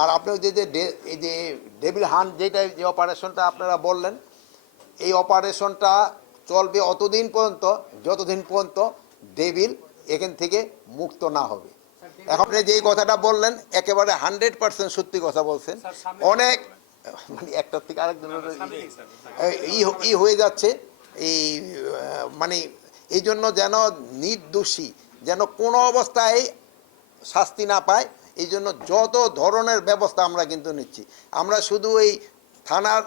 আর আপনি এই যে ডেভিল হান্ট যেটা যে অপারেশনটা আপনারা বললেন, এই অপারেশনটা চলবে অতদিন পর্যন্ত যতদিন পর্যন্ত ডেভিল এখান থেকে মুক্ত না হবে। এখন আপনি যেই কথাটা বললেন একেবারে 100% সত্যি কথা বলছেন। অনেক মানে একটার থেকে আরেকজনের ই হয়ে যাচ্ছে এই মানে এই জন্য যেন নির্দোষী যেন কোনো অবস্থায় শাস্তি না পায়, এই জন্য যত ধরনের ব্যবস্থা আমরা কিন্তু নিচ্ছি। আমরা শুধু এই থানার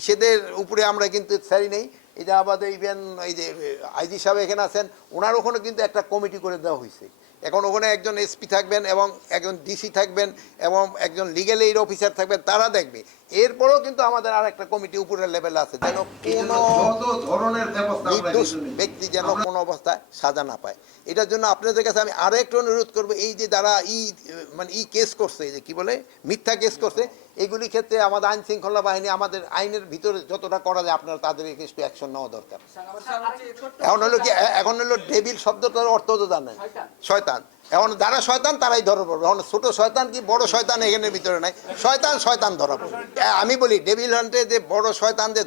ইসেদের উপরে আমরা কিন্তু ছাড়ি নেই, এই যে আমাদের ইভেন এই যে আইজি সাহেব এখানে আছেন, ওনার ওখানে কিন্তু একটা কমিটি করে দেওয়া হয়েছে। এখন ওখানে একজন এসপি থাকবেন এবং একজন ডিসি থাকবেন এবং একজন লিগ্যাল এইড অফিসার থাকবেন, তারা দেখবে। এরপরেও কিন্তু আমাদের আর একটা কমিটি উপরের লেভেলে আছে, যেন কোনো নির্দোষ ব্যক্তি যেন কোনো অবস্থায় সাজা না পায়। এটার জন্য আপনাদের কাছে আমি আরও একটু অনুরোধ করবো, এই যে যারা মানে কেস করছে, এই যে কী বলে মিথ্যা কেস করছে, এগুলির ক্ষেত্রে আমাদের আইন শৃঙ্খলা বাহিনী আমাদের আইনের ভিতরে যতটা করা যায় আপনারা তাদের একটু অ্যাকশন নেওয়া দরকার। এখন হলো ডেভিল শব্দটার অর্থ তো জানেন, শয়তান। এখন যারা শয়তান তারাই ধরা পড়বে। এখন ছোট শয়তান কি বড় শয়তান এখানের ভিতরে নাই, শয়তান ধরা পড়বে। আমি বলি ডেভিল হান্টে যে বড় শয়তান যে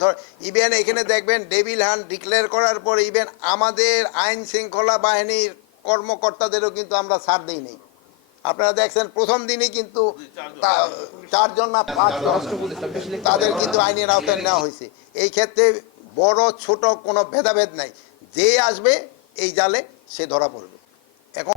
ইভেন এখানে দেখবেন ডেভিল হান্ট ডিক্লেয়ার করার পর ইভেন আমাদের আইন শৃঙ্খলা বাহিনীর কর্মকর্তাদেরও কিন্তু আমরা ছাড় দিই নেই। আপনারা দেখছেন প্রথম দিনই কিন্তু 4 জন না 5 জন তাদের কিন্তু আইনের আওতায় নেওয়া হয়েছে। এই ক্ষেত্রে বড় ছোট কোনো ভেদাভেদ নাই, যে আসবে এই জালে সে ধরা পড়বে। এখন